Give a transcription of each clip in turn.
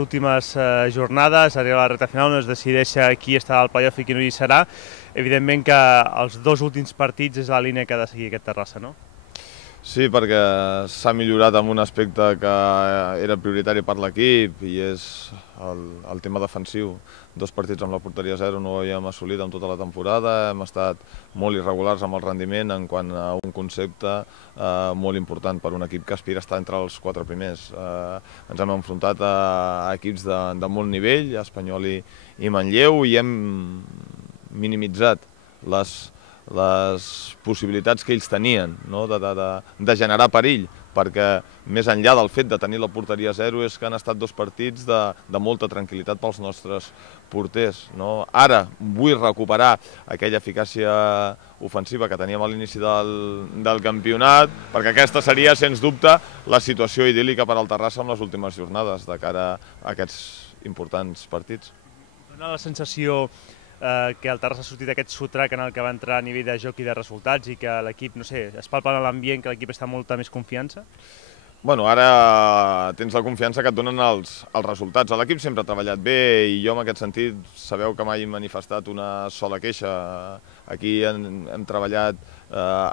Últimes jornades, arriba la recta final, on es decideix qui estarà al playoff i qui no hi serà. Evidentment que els dos últims partits és la línia que ha de seguir aquest Terrassa, no? Sí, perquè s'ha millorat en un aspecte que era prioritari per l'equip i és el tema defensiu. 2 partits amb la porteria zero no ho havíem assolit en tota la temporada, hem estat molt irregulars amb el rendiment en quant a un concepte molt important per un equip que aspira a estar entre els 4 primers. Ens hem enfrontat a equips de molt nivell, Espanyol i Manlleu, i hem minimitzat les possibilitats que ells tenien, no? de generar perill, perquè més enllà del fet de tenir la porteria zero és que han estat 2 partits de molta tranquil·litat pels nostres porters. No? Ara vull recuperar aquella eficàcia ofensiva que teníem a l'inici del campionat, perquè aquesta seria, sens dubte, la situació idíl·lica per al Terrassa en les últimes jornades, de cara a aquests importants partits. Dóna la sensació que el Terrassa ha sortit d'aquest sotrac en el que va entrar a nivell de joc i de resultats i que l'equip, no sé, es palpa en l'ambient, que l'equip està molta més confiança? Bueno, ara tens la confiança que et donen els resultats. L'equip sempre ha treballat bé i jo en aquest sentit sabeu que mai he manifestat una sola queixa. Aquí hem treballat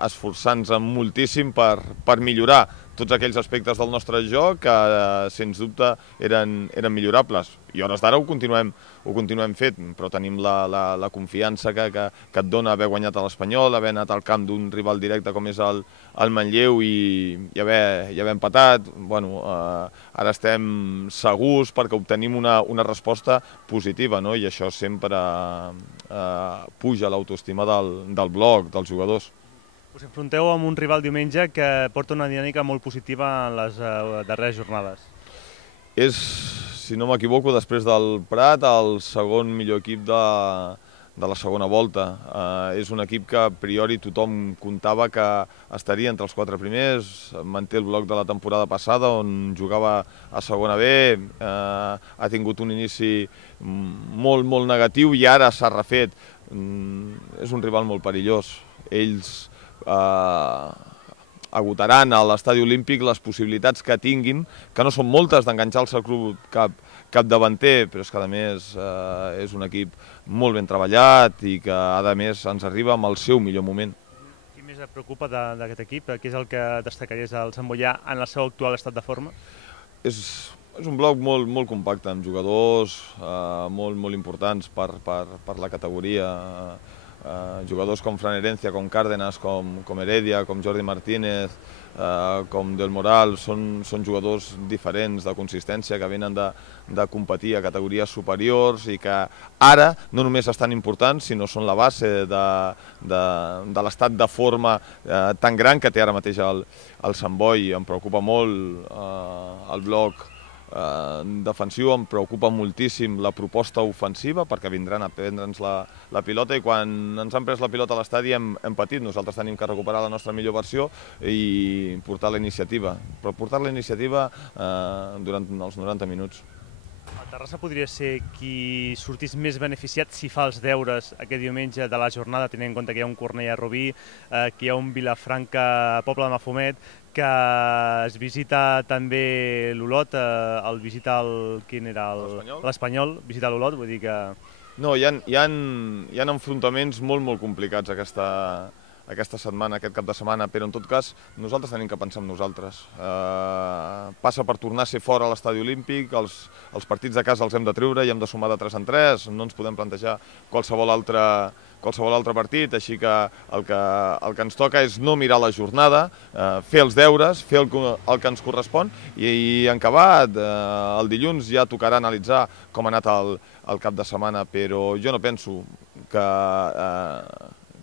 esforçant-nos moltíssim per millorar tots aquells aspectes del nostre joc que, sens dubte, eren millorables. I a hores d'ara ho continuem fent, però tenim la confiança que et dona haver guanyat a l'Espanyol, haver anat al camp d'un rival directe com és el Manlleu i haver empatat. Bueno, ara estem segurs perquè obtenim una resposta positiva, no? I això sempre puja l'autoestima del bloc, dels jugadors. Us enfronteu amb un rival diumenge que porta una dinàmica molt positiva en les darreres jornades. És, si no m'equivoco, després del Prat, el segon millor equip de la segona volta. És un equip que a priori tothom comptava que estaria entre els 4 primers, manté el bloc de la temporada passada on jugava a segona B, ha tingut un inici molt negatiu i ara s'ha refet. És un rival molt perillós. Ells agotaran a l'Estadi Olímpic les possibilitats que tinguin, que no són moltes, d'enganxar-se al club capdavanter, però és que a més és un equip molt ben treballat i que a més ens arriba amb el seu millor moment. Qui més et preocupa d'aquest equip? Què és el que destacaries al Santboià en el seu actual estat de forma? És un bloc molt compacte, amb jugadors molt importants per la categoria. Jugadors com Fran Herencia, com Cárdenas, com Heredia, com Jordi Martínez, com Del Moral, són jugadors diferents de consistència que venen de competir a categories superiors i que ara no només estan importants, sinó són la base de l'estat de forma tan gran que té ara mateix el Sant Boi. Em preocupa molt el bloc defensiu, em preocupa moltíssim la proposta ofensiva perquè vindran a prendre'ns la pilota i quan ens han pres la pilota a l'estadi hem patit. Nosaltres tenim que recuperar la nostra millor versió i portar la iniciativa, però portar la iniciativa durant els 90 minuts. El Terrassa podria ser qui sortís més beneficiat si fa els deures aquest diumenge de la jornada, tenint en compte que hi ha un Cornellà a Rubí, que hi ha un Vilafranca a Poble de Mafumet, que es visita també l'Olot, el visita l'Espanyol, visita l'Olot, vull dir que... No, hi ha enfrontaments molt complicats aquesta setmana, aquest cap de setmana, però en tot cas nosaltres tenim que pensar en nosaltres. Passa per tornar a ser fora a l'Estadi Olímpic, els partits de casa els hem de treure i hem de sumar de 3 en 3, no ens podem plantejar qualsevol altre partit, així que el que ens toca és no mirar la jornada, fer els deures, fer el que ens correspon i en acabat, el dilluns ja tocarà analitzar com ha anat el cap de setmana, però jo no penso que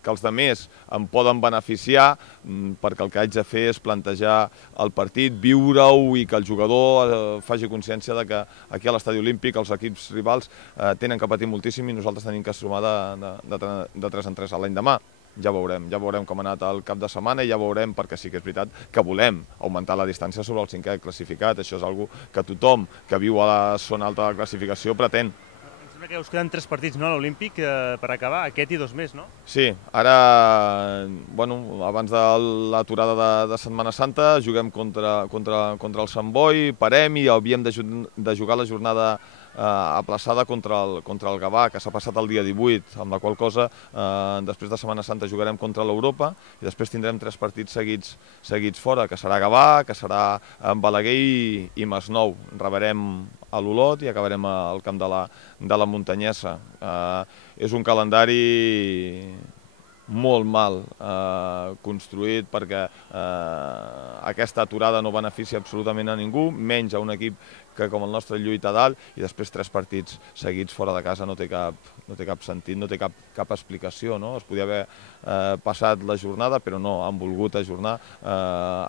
els altres em poden beneficiar perquè el que haig de fer és plantejar el partit, viure-ho i que el jugador faci consciència de que aquí a l'Estadi Olímpic els equips rivals tenen que patir moltíssim i nosaltres tenim que sumar de 3 en 3 a l'any demà. Ja veurem com ha anat el cap de setmana i ja veurem, perquè sí que és veritat que volem augmentar la distància sobre el 5è classificat. Això és una cosa que tothom que viu a la zona alta de la classificació pretén. sembla que us queden 3 partits, no, a l'Olímpic per acabar, aquest i 2 més, no? Sí, ara, bueno, abans de l'aturada de Setmana Santa, juguem contra el Sant Boi, parem i havíem de jugar la jornada aplaçada contra el Gavà, que s'ha passat el dia 18, amb la qual cosa després de Setmana Santa jugarem contra l'Europa i després tindrem 3 partits seguits fora, que serà Gavà, que serà Balaguer i Masnou. Rebrem a l'Olot i acabarem al camp de la Muntanyesa. És un calendari molt mal construït perquè aquesta aturada no beneficia absolutament a ningú, menys a un equip que com el nostre lluita a dalt, i després 3 partits seguits fora de casa no té cap sentit, no té cap explicació, no? Es podia haver passat la jornada, però no, han volgut ajornar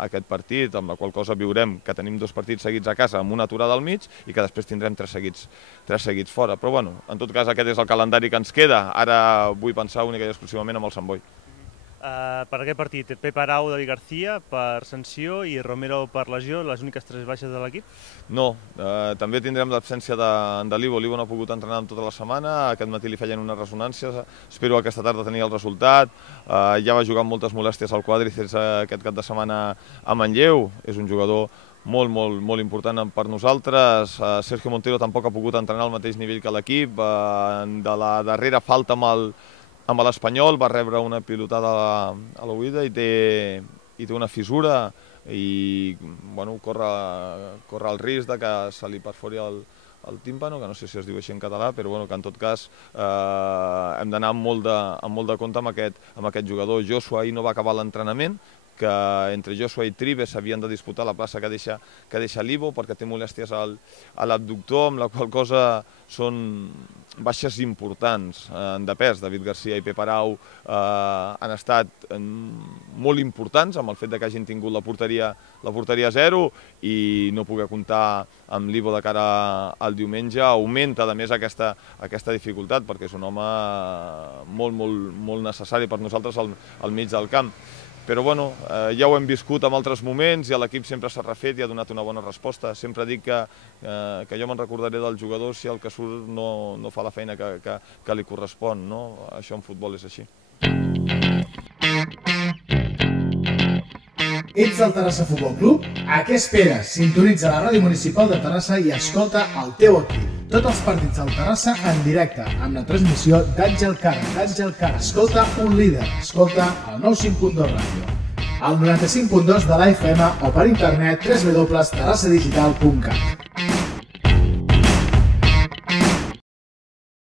aquest partit, amb la qual cosa viurem que tenim 2 partits seguits a casa amb una aturada al mig i que després tindrem 3 seguits fora. Però bueno, en tot cas aquest és el calendari que ens queda. Ara vull pensar única i exclusivament amb el Sant Boi. Per aquest partit, Pepe Arau, David García per sanció i Romero per lesió, les úniques 3 baixes de l'equip? No, també tindrem l'absència de l'Ivo. L'Ivo no ha pogut entrenar tota la setmana, aquest matí li feien una ressonància, espero aquesta tarda tenir el resultat. Ja va jugar amb moltes molèsties al quàdriceps aquest cap de setmana a Manlleu, és un jugador molt important per nosaltres. Sergio Montero tampoc ha pogut entrenar al mateix nivell que l'equip, de la darrera falta amb l'Espanyol va rebre una pilotada a l'oïda i té una fissura i bueno, corre el risc de que se li perfori el tímpano, que no sé si es diu així en català, però bueno, que en tot cas hem d'anar amb molt de compte amb aquest jugador. Joshua ahir no va acabar l'entrenament, que entre Joshua i Tribe s'havien de disputar la plaça que deixa l'Ivo perquè té molèsties a l'abductor, amb la qual cosa són baixes importants de pes. David García i Pepe Arau han estat molt importants amb el fet que hagin tingut la porteria 0 i no poder comptar amb l'Ivo de cara al diumenge augmenta a més aquesta dificultat perquè és un home molt necessari per nosaltres al mig del camp. Però bueno, ja ho hem viscut en altres moments i l'equip sempre s'ha refet i ha donat una bona resposta. Sempre dic que jo me'n recordaré del jugador si el que surt no fa la feina que li correspon, no? Això en futbol és així. Ets del Terrassa Futbol Club? A què esperes? Sintonitza la ràdio municipal de Terrassa i escolta el teu equip. Tots els partits del Terrassa en directe, amb la transmissió d'Àngel Carra. Escolta un líder. Escolta el 95.2 Ràdio. El 95.2 de la FM o per internet www.terrassadigital.cat.